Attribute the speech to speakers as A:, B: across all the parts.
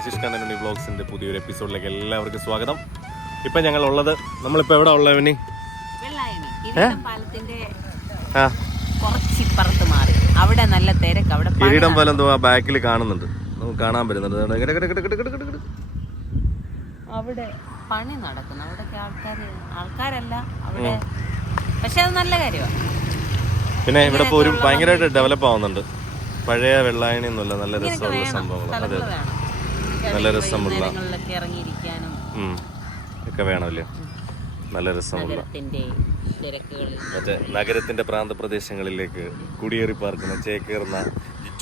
A: ആശിഷ് കണ്ണനുണ്ണി വ്ളോഗ്സിന്റെ പുതിയൊരു എപ്പിസോഡിലേക്ക് എല്ലാവർക്കും സ്വാഗതം. ഇപ്പൊ ഞങ്ങൾ ഉള്ളത് നമ്മളിപ്പോ എവിടെ ഉള്ളവന്
B: വെള്ളായണി. കിരീടം പാലത്തിന്റെ
A: ആ.
B: കുറച്ച് ഇപ്പുറത്ത് മാറി. അവിടെ നല്ല തിരക്ക് അവിടെ
A: കിരീടം പോലെ എന്തോ ആ ബാക്കിൽ കാണുന്നുണ്ട്. നമുക്ക് കാണാൻ പറ്റുന്നുണ്ട്.
B: അവിടെ പണി നടക്കുന്നു. അവിടെ ആൾക്കാർ ആൾക്കാരല്ല അവിടെ പക്ഷെ അത് നല്ല കാര്യമാണ്
A: പിന്നെ ഇവിടെ ഇപ്പോൾ ഒരു ഭയങ്കരമായിട്ട് ഡെവലപ്പ് ആവുന്നുണ്ട്. പഴയ വെള്ളായണി ഒന്നുമല്ല നല്ല രസമുള്ള സംഭവങ്ങൾ അതെ നല്ല രസമുള്ള
B: ഇറങ്ങിയിരിക്കാനും
A: ഒക്കെ വേണമല്ലേ? നല്ല രസമുള്ള മറ്റേ നഗരത്തിന്റെ പ്രാന്തപ്രദേശങ്ങളിലേക്ക് കുടിയേറി പാർക്കുന്ന ചേക്കേറുന്ന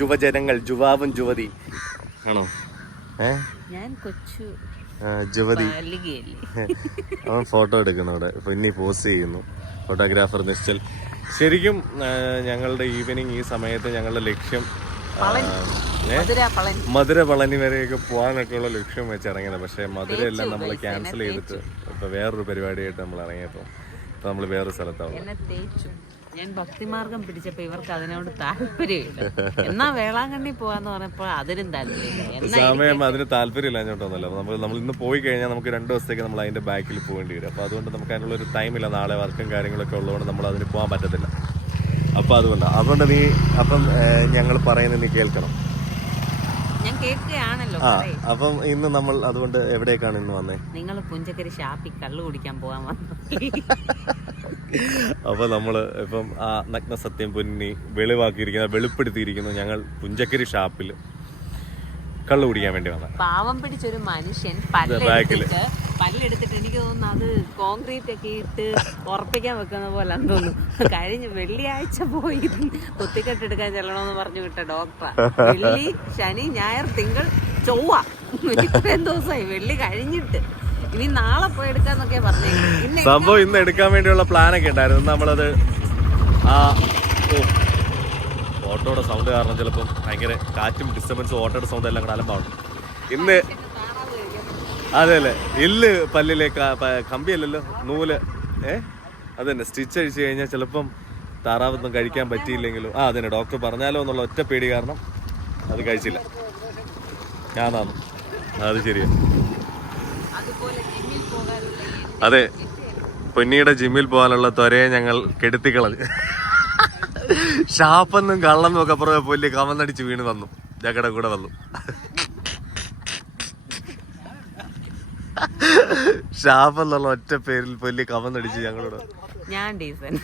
A: യുവജനങ്ങൾ യുവാവും യുവതി. ആണോ?
B: ഞാൻ കൊച്ചു ബാലികയല്ലേ.
A: അവൻ ഫോട്ടോ എടുക്കുന്നു അവിടെ. ഇനി പോസ്റ്റ് ചെയ്യുന്നു. ഫോട്ടോഗ്രാഫർ നിശ്ചൽ. ശരിക്കും ഞങ്ങളുടെ ഈവനിങ് ഈ സമയത്ത് ഞങ്ങളുടെ ലക്ഷ്യം?
B: മധുര പളനി
A: വരെയൊക്കെ പോകാനൊക്കെ ഉള്ള ലക്ഷ്യം വെച്ച് ഇറങ്ങിയത് പക്ഷെ മധുര എല്ലാം നമ്മൾ ക്യാൻസൽ ചെയ്തിട്ട് ഇപ്പൊ വേറൊരു പരിപാടിയായിട്ട് നമ്മൾ ഇറങ്ങിയപ്പോ ഇപ്പൊ നമ്മൾ വേറൊരു സ്ഥലത്താണ്
B: ഞാൻ ഭക്തിമാർഗം പിടിച്ചപ്പോ ഇവർക്ക് അതിനോട് താല്പര്യമില്ല. എന്നാ വേളാങ്കണ്ണി പോവാന്ന് പറഞ്ഞപ്പോ അതിനും താല്പര്യമില്ല.
A: സമയം അതിന് താല്പര്യമില്ല ഞോട്ടൊന്നുമല്ല നമ്മൾ നമ്മൾ ഇന്ന് പോയി കഴിഞ്ഞാൽ നമുക്ക് രണ്ട് ദിവസത്തേക്ക് നമ്മൾ അതിന്റെ ബാക്കിൽ പോകേണ്ടി വരും. അപ്പൊ അതുകൊണ്ട് നമുക്ക് അതിനുള്ള ഒരു ടൈമില്ല നാളെ വർക്കും കാര്യങ്ങളൊക്കെ ഉള്ളതുകൊണ്ട് നമ്മൾ അതിന് പോകാൻ പറ്റത്തില്ല. അപ്പോൾ അതുകൊണ്ട്. അതുകൊണ്ട് നീ അപ്പം ഞങ്ങൾ പറയുന്നത് നീ കേൾക്കണം. ആ അപ്പം ഇന്ന് നമ്മൾ അതുകൊണ്ട് എവിടേക്കാണ് ഇന്ന് വന്നേ?
B: നിങ്ങൾ പുഞ്ചക്കരി ഷാപ്പിൽ കള്ളു കുടിക്കാൻ പോകാൻ വന്നു.
A: അപ്പൊ നമ്മൾ ഇപ്പം ആ നഗ്ന സത്യം പൊന്നി വെളിവാക്കിയിരിക്കുന്ന വെളിപ്പെടുത്തിയിരിക്കുന്നു ഞങ്ങൾ പുഞ്ചക്കരി ഷാപ്പിൽ കള്ളു കുടിക്കാൻ വേണ്ടി വന്നത്.
B: പാവം പിടിച്ചൊരു മനുഷ്യൻ. പല്ലെടുത്തിട്ട് പല്ലെടുത്തിട്ട് എനിക്ക് തോന്നുന്നു അത് കോൺക്രീറ്റ് ഒക്കെ ഇട്ട് ഉറപ്പിക്കാൻ വെക്കുന്ന പോലെ തോന്നുന്നു. കഴിഞ്ഞ വെള്ളിയാഴ്ച പോയി കുത്തിക്കെട്ടെടുക്കാൻ ചെല്ലണമെന്ന് പറഞ്ഞു വിട്ട ഡോക്ടറാ വെള്ളി ശനി ഞായർ തിങ്കൾ ചൊവ്വ. ഇത്രയും ദിവസമായി വെള്ളി കഴിഞ്ഞിട്ട്. ഇനി നാളെ പോയി എടുക്കാന്നൊക്കെ പറഞ്ഞു.
A: സംഭവം ഇന്ന് എടുക്കാൻ വേണ്ടിയുള്ള പ്ലാനൊക്കെ ഉണ്ടായിരുന്നു. നമ്മളത് ആ ഓ ഓട്ടോയുടെ സൗണ്ട് കാരണം ചിലപ്പം ഭയങ്കര കാറ്റും ഡിസ്റ്റർബൻസും ഓട്ടോയുടെ സൗണ്ട് എല്ലാം കൂടെ അലമ്പാണ് ഇന്ന് അതെ അല്ലേ? എല്ല് പല്ലിലെ കമ്പിയല്ലല്ലോ? നൂൽ. ഏ? അതന്നെ. സ്റ്റിച്ച് അഴിച്ചു കഴിഞ്ഞാൽ ചിലപ്പം താറാവൊന്നും കഴിക്കാൻ പറ്റിയില്ലെങ്കിലും. ആ അതന്നെ. ഡോക്ടർ പറഞ്ഞാലോ എന്നുള്ള ഒറ്റ പേടി കാരണം അത് കഴിച്ചില്ല. ഞാനാണ്. അത്
B: ശരിയാണ്
A: അതെ. പൊന്നിയുടെ ജിമ്മിൽ പോകാനുള്ള ത്വരയെ ഞങ്ങൾ കെടുത്തിക്കളഞ്ഞു. ഷാപ്പെന്നും കള്ളെന്നും ഒക്കെ പുറമെ പുല്ല് കമന്നടിച്ച് വീണ് വന്നു. ഞങ്ങളുടെ കൂടെ വന്നു. ഷാപ്പെന്നുള്ള ഒറ്റ പേരിൽ പുല്ല് കമന്നടിച്ച് ഞങ്ങളോട്.
B: ഞാൻ ഡീസൻ.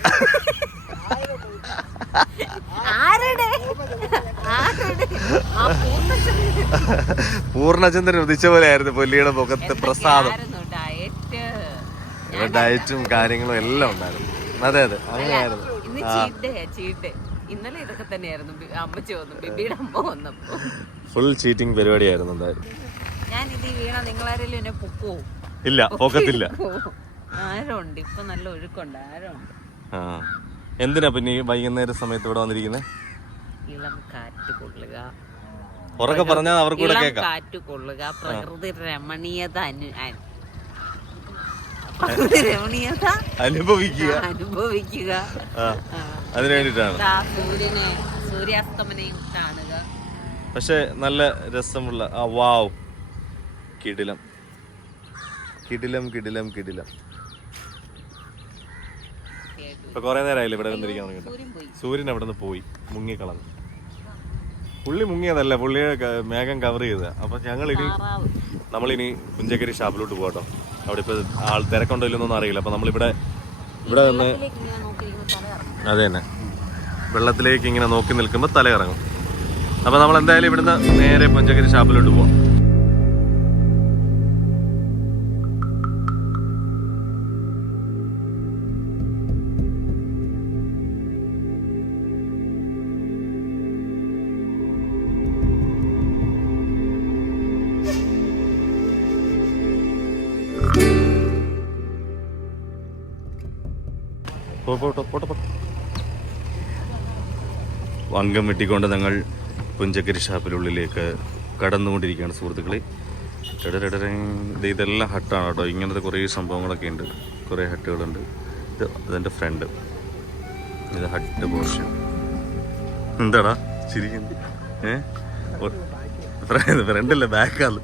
A: പൂർണചന്ദ്രൻ. ഉദിച്ച പോലെ ആയിരുന്നു പൊല്ലിയുടെ മുഖത്ത് പ്രസാദം.
B: ഡയറ്റും
A: കാര്യങ്ങളും എല്ലാം ഉണ്ടായിരുന്നു. അതെ അതെ അങ്ങനെയായിരുന്നു.
B: ഇന്നലെ ഇതൊക്കെ തന്നെയായിരുന്നു. അമ്മച്ചി വന്നു ബിബിയുടെ അമ്മ വന്നപ്പോ.
A: ഫുൾ ചീറ്റിംഗ് പരിപാടിയായിരുന്നു
B: ഞാൻ ഇത് വീണ നിങ്ങളാരെങ്കിലും എന്നെ പൊക്കോ
A: ഇല്ല പോക്കത്തില്ല.
B: ആരുണ്ട്? ഇപ്പൊ നല്ല ഒഴുക്കുണ്ട്. ആരുണ്ട്?
A: ആ. എന്തിനാ പിന്നെ ഈ വൈകുന്നേര സമയത്ത് ഇവിടെ വന്നിരിക്കുന്നത്
B: ഇളം കാറ്റ് കൊള്ളുക.
A: ഉറക്കെ പറഞ്ഞാൽ അവർക്ക് കൂടെ കേൾക്കാം
B: കാറ്റ് കൊള്ളുക. പ്രകൃതി രമണീയത അനു പ്രകൃതി രമണീയത
A: അനുഭവിക്കുക.
B: അനുഭവിക്കുക.
A: അതിനു വേണ്ടിയിട്ടാണ്.
B: ദാ സൂര്യനെ സൂര്യാസ്തമനയും കാണുക.
A: പക്ഷെ നല്ല രസമുള്ള ആ വാവ്. കിടിലം. കിടിലം കിടിലം കിടിലം. ഇപ്പൊ കുറെ നേരമായില്ലേ ഇവിടെ വന്നിരിക്കാൻ തുടങ്ങിയിട്ട്?
B: സൂര്യൻ
A: അവിടെ നിന്ന് പോയി മുങ്ങിക്കളഞ്ഞു. പുള്ളി മുങ്ങിയതല്ല പുള്ളിയെ മേഘം കവർ ചെയ്തത്. അപ്പൊ ഞങ്ങൾ ഇനി നമ്മളിനി പുഞ്ചക്കരി ഷാപ്പിലോട്ട് പോകട്ടോ അവിടെ ഇപ്പൊ ആൾ തിരക്കുണ്ടോ ഇല്ലെന്നൊന്നും അറിയില്ല. അപ്പൊ നമ്മളിവിടെ ഇവിടെ നിന്ന് അതെ തന്നെ വെള്ളത്തിലേക്ക് ഇങ്ങനെ നോക്കി നിൽക്കുമ്പോൾ തല ഇറങ്ങും അപ്പൊ നമ്മൾ എന്തായാലും ഇവിടുന്ന് നേരെ പുഞ്ചക്കരി ഷാപ്പിലോട്ട് പോവാം. പോ, പോട്ടെ, പോട്ടെ, പോട്ടെ. അംഗം വെട്ടിക്കൊണ്ട് ഞങ്ങൾ പുഞ്ചക്കരി ഷാപ്പിനുള്ളിലേക്ക് കടന്നുകൊണ്ടിരിക്കുകയാണ് സുഹൃത്തുക്കളെ. ഇടരടര ഇതെല്ലാം ഹട്ടാണ് കേട്ടോ. ഇങ്ങനത്തെ കുറേ സംഭവങ്ങളൊക്കെ ഉണ്ട്. കുറേ ഹട്ടുകളുണ്ട്. ഇത് അതെന്റെ ഫ്രണ്ട്. ഇത് ഹട്ട് പോർഷൻ. എന്താടാ? ചിരിക്കുന്നു. ഏഹ് ഫ്രണ്ടല്ല ബാക്കാണ്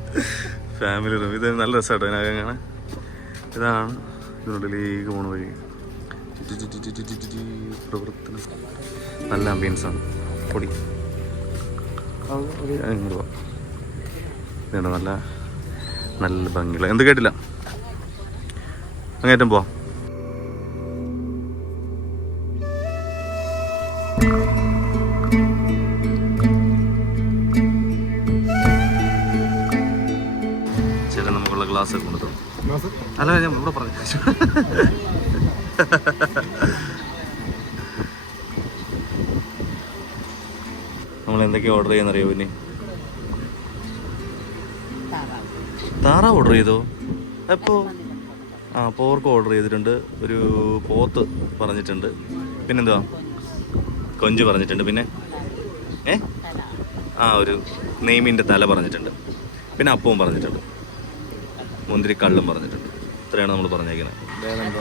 A: ഫാമിലി റൂം. ഇത് നല്ല രസമായിട്ടോ അതിനകം കാണാൻ. ഇതാണ് ഇതിനുള്ളിലേക്ക് പോണ വഴി. പ്രവർത്തനം. നല്ല ആംബിയൻസാണ് പൊടി. ഇതുണ്ട് നല്ല നല്ല ഭംഗിയുള്ള എന്ത് കേട്ടില്ല? അങ്ങേറ്റം പോവാം. ചേട്ടൻ നമുക്കുള്ള ഗ്ലാസ് ഒക്കെ കൊണ്ടു അല്ല ഞാൻ ഇവിടെ പറഞ്ഞു. എന്തൊക്കെയാ ഓർഡർ ചെയ്യുന്നറിയോ പിന്നെ താറാവ് ഓർഡർ ചെയ്തോ? അപ്പോ ആ പോർക്ക് ഓർഡർ ചെയ്തിട്ടുണ്ട്. ഒരു പോത്ത് പറഞ്ഞിട്ടുണ്ട്. പിന്നെന്തുവാ? കൊഞ്ച് പറഞ്ഞിട്ടുണ്ട്. പിന്നെ? ഏ? ആ ഒരു നെയ്മിന്റെ തല പറഞ്ഞിട്ടുണ്ട്. പിന്നെ അപ്പവും പറഞ്ഞിട്ടുണ്ട്. മുന്തിരി കള്ളും പറഞ്ഞിട്ടുണ്ട്. ഇത്രയാണ് നമ്മൾ പറഞ്ഞേക്കുന്നത്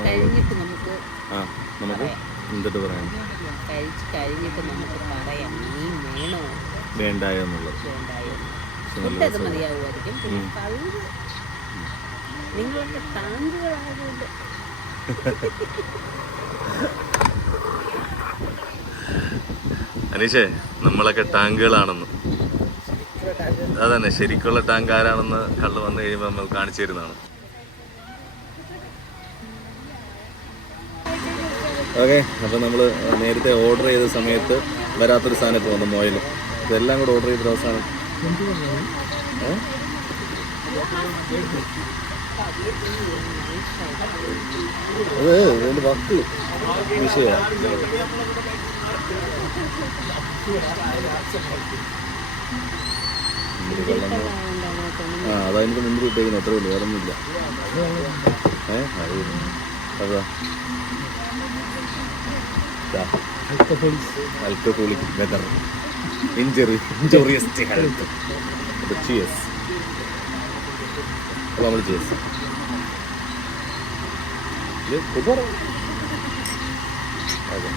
B: കഴിഞ്ഞിട്ട് നമുക്ക്
A: ആ നമുക്ക് എന്തിട്ട് പറയാം.
B: കഴിച്ച് കഴിഞ്ഞിട്ട് നമുക്ക് പറയാം. മീൻ വേണോ
A: വേണ്ടായോ എന്നുള്ളത്.
B: വേണ്ടായോ മതിയാവുമായിരിക്കും. പിന്നെ കള്ള് നിങ്ങളുടെ ടാങ്കുകളായതുകൊണ്ട്
A: അനീഷേ നമ്മളൊക്കെ ടാങ്കുകളാണെന്ന്. അതന്നെ ശരിക്കുള്ള ടാങ്ക്. ആരാണെന്ന് കള്ളു വന്നു കഴിയുമ്പോൾ നമ്മൾ കാണിച്ചു തരുന്നതാണ്. ഓക്കെ അപ്പം നമ്മൾ നേരത്തെ ഓർഡർ ചെയ്ത സമയത്ത് വരാത്തൊരു സാധനം ഇപ്പോൾ വന്നു മോയിൽ ഇതെല്ലാം കൂടെ ഓർഡർ ചെയ്ത അവസാനം? അത് ഇതിന്റെ വക്ക്? വിഷയമാണ് ആ അതതിന്റെ മുമ്പ് ഇട്ടേക്കുന്നു അത്രേ ഉള്ളൂ വേറൊന്നുമില്ല. ഒന്നുമില്ല അറിയില്ല അതാ. Alcoholic weather injury injurious health cheers അപ്പോൾ നമ്മൾ ചിയസ് അതെ.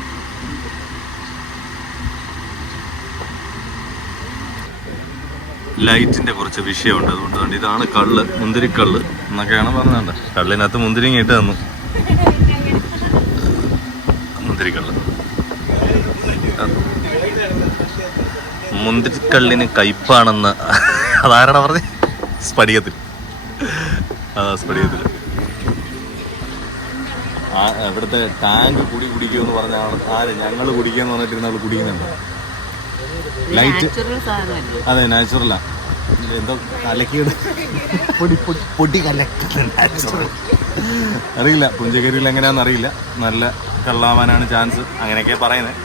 A: ലൈറ്റിന്റെ കുറച്ച് വിഷയമുണ്ട്. അതുകൊണ്ട് തന്നെ ഇതാണ് കള്ള് മുന്തിരിക്കള്ള് എന്നൊക്കെയാണ് പറഞ്ഞത് കള്ളിനകത്ത് മുന്തിരിങ്ങ ഇട്ട് തന്നു. മുന്തിരിക്കള്ള്. മുന്തിരിക്കള്ളിന് കയ്പാണെന്ന് അതാരാണ് പറഞ്ഞത് സ്ഫടികത്തിൽ. അതാ സ്ഫടികത്തിൽ. ഇവിടുത്തെ ടാങ്ക് കുടി കുടിക്കുമെന്ന് പറഞ്ഞ ആൾ ആര്? ഞങ്ങൾ കുടിക്കുകയെന്ന് പറഞ്ഞിട്ടിരുന്ന ആൾ കുടിക്കുന്നുണ്ട്? ലൈറ്റ് അതെ നാച്ചുറലാ എന്തോ കലക്കിയത്. പൊടി പൊടി പൊടി കലക്കുന്നത് നാച്ചുറൽ അറിയില്ല പുഞ്ചകരിയിൽ എങ്ങനെയാണെന്ന് അറിയില്ല. നല്ല കള്ളാവാനാണ് ചാൻസ് അങ്ങനെയൊക്കെ പറയുന്നത്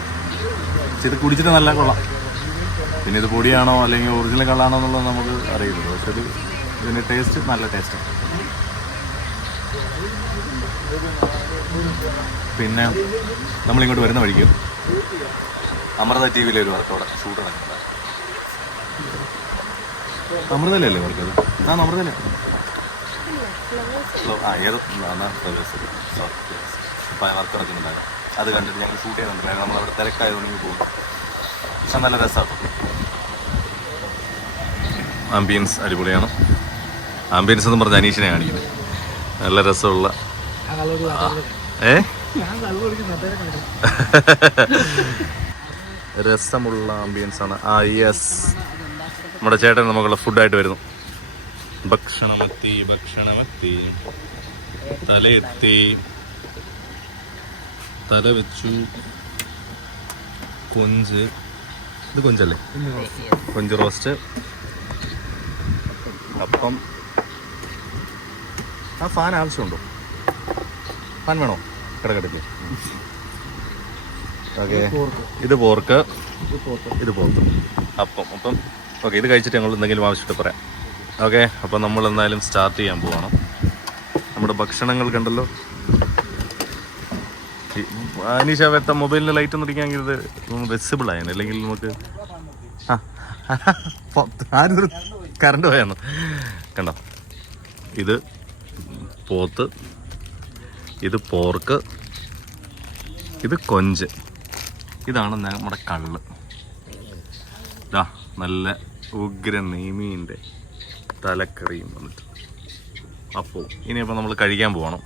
A: ഇത് കുടിച്ചിട്ട് നല്ല കൊള്ളാം. പിന്നെ ഇത് പൊടിയാണോ അല്ലെങ്കിൽ ഒറിജിനൽ കള്ളാണോ എന്നുള്ളത് നമുക്ക് അറിയില്ല. പക്ഷെ ഇത് ഇതിന്റെ ടേസ്റ്റ് നല്ല ടേസ്റ്റ് പിന്നെ നമ്മളിങ്ങോട്ട് വരുന്ന വഴിക്ക് അമൃത ടി വിയിലെ ഒരു വർക്കൗടെ ഷൂട്ട് നടക്കുന്നത് അമൃതയിലല്ലേ വർക്ക് അത്? ആ അമൃതയിലെ ആ ഏത്? വർക്ക് നടക്കുന്നുണ്ടായിരുന്നു അത് കണ്ടിട്ട് ഞങ്ങൾ ഷൂട്ട് ചെയ്യുന്നുണ്ടായിരുന്നു നമ്മൾ അവിടെ തിരക്കായതുകൊണ്ട് പോകും പക്ഷെ നല്ല രസമാണ് ആംബിയൻസ് അടിപൊളിയാണ്. ആംബിയൻസ് എന്ന് പറഞ്ഞ അനീഷിനെ കാണിക്കുന്നത്. നല്ല രസമുള്ള ഏ? രസമുള്ള ആംബിയൻസ് ആണ്. ആ യെസ് നമ്മുടെ ചേട്ടൻ നമുക്കുള്ള ഫുഡായിട്ട് വരുന്നു. ഭക്ഷണമെത്തി ഭക്ഷണമെത്തി. തലയെത്തി. തല വെച്ചു. കൊഞ്ച്. ഇത് കൊഞ്ചല്ലേ? കൊഞ്ച് റോസ്റ്റ്. അപ്പം ആ ഫാൻ ആവശ്യമുണ്ടോ? ഫാൻ വേണോ? കിടക്കട്ടില്ലേ ഓക്കെ. ഇത് പോർക്ക്. ഇത് പോർക്ക്. അപ്പം അപ്പം ഓക്കെ ഇത് കഴിച്ചിട്ട് ഞങ്ങൾ എന്തെങ്കിലും ആവശ്യമായിട്ട് പറയാം. ഓക്കെ അപ്പം നമ്മൾ എന്തായാലും സ്റ്റാർട്ട് ചെയ്യാൻ പോവാണ്. നമ്മുടെ ഭക്ഷണങ്ങൾ കണ്ടല്ലോ. അനീഷ വെത്ത മൊബൈലിന് ലൈറ്റ് ഒന്നും ഇരിക്കാമെങ്കിൽ ഇത് വെസിബിൾ ആയാണ് അല്ലെങ്കിൽ നമുക്ക് ആ ആരും കറണ്ട് പോയാണ് കണ്ടോ? ഇത് പോത്ത് ഇത് പോർക്ക് ഇത് കൊഞ്ച്. ഇതാണ് നമ്മുടെ കള്ള്. ഇതാ നല്ല ഉഗ്ര നെയ്മീന്റെ തലക്കറിയും വന്നിട്ട്. അപ്പോൾ ഇനിയിപ്പോൾ നമ്മൾ കഴിക്കാൻ പോകണം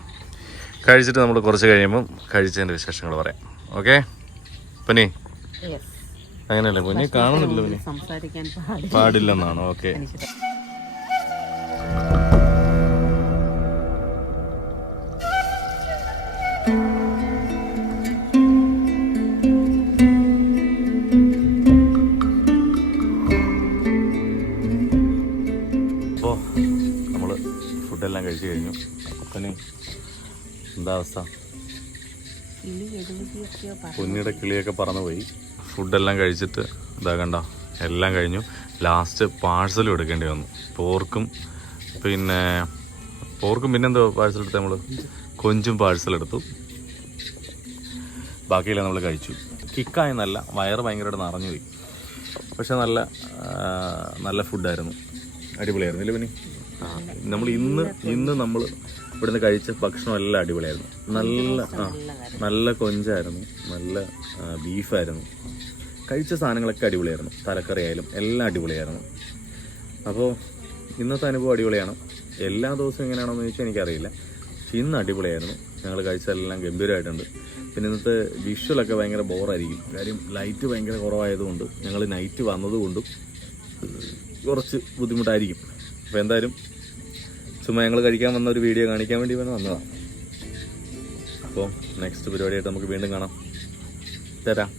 A: കഴിച്ചിട്ട് നമ്മൾ കുറച്ച് കഴിയുമ്പം കഴിച്ചതിന്റെ വിശേഷങ്ങൾ പറയാം. ഓക്കെ? പനി അങ്ങനെയല്ലേ പിന്നെ കാണുന്നില്ല
B: സംസാരിക്കാൻ
A: പാടില്ലെന്നാണ്? ഓക്കെ. അപ്പോൾ നമ്മൾ ഫുഡെല്ലാം കഴിച്ചു കഴിഞ്ഞു. പിന്നെ എന്താ അവസ്ഥ? പൊന്നിയുടെ കിളിയൊക്കെ പറന്നുപോയി. ഫുഡെല്ലാം കഴിച്ചിട്ട് ഇതാ കണ്ട എല്ലാം കഴിഞ്ഞു. ലാസ്റ്റ് പാഴ്സലും എടുക്കേണ്ടി വന്നു. പോർക്കും പിന്നെ പോർക്കും പിന്നെന്തോ പാഴ്സൽ എടുത്ത് നമ്മൾ കൊഞ്ചും പാഴ്സൽ എടുത്തു. ബാക്കിയെല്ലാം നമ്മൾ കഴിച്ചു. കിക്കായെന്നല്ല വയറ് ഭയങ്കരമായിട്ട് നിറഞ്ഞു പോയി പക്ഷെ നല്ല നല്ല ഫുഡായിരുന്നു അടിപൊളിയായിരുന്നു ഇല്ല പിന്നെ നമ്മൾ ഇന്ന് ഇന്ന് നമ്മൾ ഇവിടുന്ന് കഴിച്ച ഭക്ഷണം എല്ലാം അടിപൊളിയായിരുന്നു. നല്ല ആ നല്ല കൊഞ്ചായിരുന്നു. നല്ല ബീഫായിരുന്നു. കഴിച്ച സാധനങ്ങളൊക്കെ അടിപൊളിയായിരുന്നു. തലക്കറി ആയാലും എല്ലാം അടിപൊളിയായിരുന്നു. അപ്പോൾ ഇന്നത്തെ അനുഭവം അടിപൊളിയാണ്. എല്ലാ ദിവസവും എങ്ങനെയാണെന്ന് ചോദിച്ചാൽ എനിക്കറിയില്ല. പക്ഷെ ഇന്ന് അടിപൊളിയായിരുന്നു. ഞങ്ങൾ കഴിച്ചതെല്ലാം ഗംഭീരമായിട്ടുണ്ട്. പിന്നെ ഇന്നത്തെ വിഷ്വലൊക്കെ ഭയങ്കര ബോറായിരിക്കും. കാര്യം ലൈറ്റ് ഭയങ്കര കുറവായതുകൊണ്ട് ഞങ്ങൾ നൈറ്റ് വന്നതുകൊണ്ടും കുറച്ച് ബുദ്ധിമുട്ടായിരിക്കും. അപ്പോൾ എന്തായാലും ചുമ്മാ ഞങ്ങൾ കഴിക്കാൻ വന്ന ഒരു വീഡിയോ കാണിക്കാൻ വേണ്ടി വേണം വന്നതാണ് അപ്പോൾ നെക്സ്റ്റ് പരിപാടിയായിട്ട് നമുക്ക് വീണ്ടും കാണാം. തരാം